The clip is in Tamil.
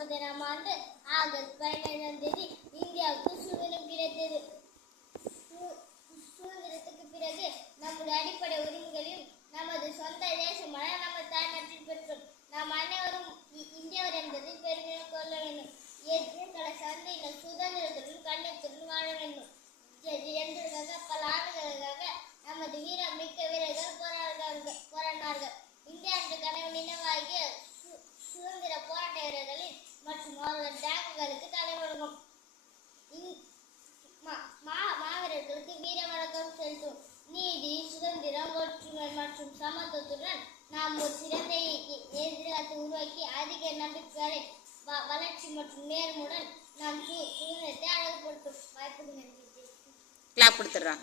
1940ஆம் ஆண்டு ஆகஸ்ட் 17ஆம் தேதி இந்தியாவுக்கு சுதந்திரம் கிடைத்தது. சுதந்திரத்துக்கு பிறகு நம்முடைய அடிப்படை உரிமைகளையும் நமது சொந்த தேசமான நம்ம தாய்நாட்டில் பெற்றோம். நாம் அனைவரும் இந்தியவர் என்பதில் பெருமிதம் கொள்ள வேண்டும். எதிர்கால சந்தையில் சுதந்திரத்துடன் கண்ணியத்துடன் வாழ வேண்டும் என்பதற்காக பல ஆண்டுகளுக்காக நமது மிக்க வீரர்கள் போராடினார்கள். இந்தியா என்ற கனவு நினைவாகிய சுதந்திர போராட்ட வீரர்களின் மற்றும் அவர்கள் தியாகங்களுக்கு தலைவணங்கும். மாவீரர்களுக்கு வீர வணக்கம் செலுத்தும். நீதி, சுதந்திரம், ஒற்றுமை மற்றும் சமத்துவத்துடன் நாம் ஒரு சிறந்த எதிர்காலத்தை உருவாக்கி அதிக நம்பிக்கைகளை வளர்ச்சி மற்றும் நேர்முடன் நாம் சுதந்திரத்தை அழகுபடுத்தும். வாய்ப்புக்கு நன்றி. கிளாப் கொடுத்துட்றான்.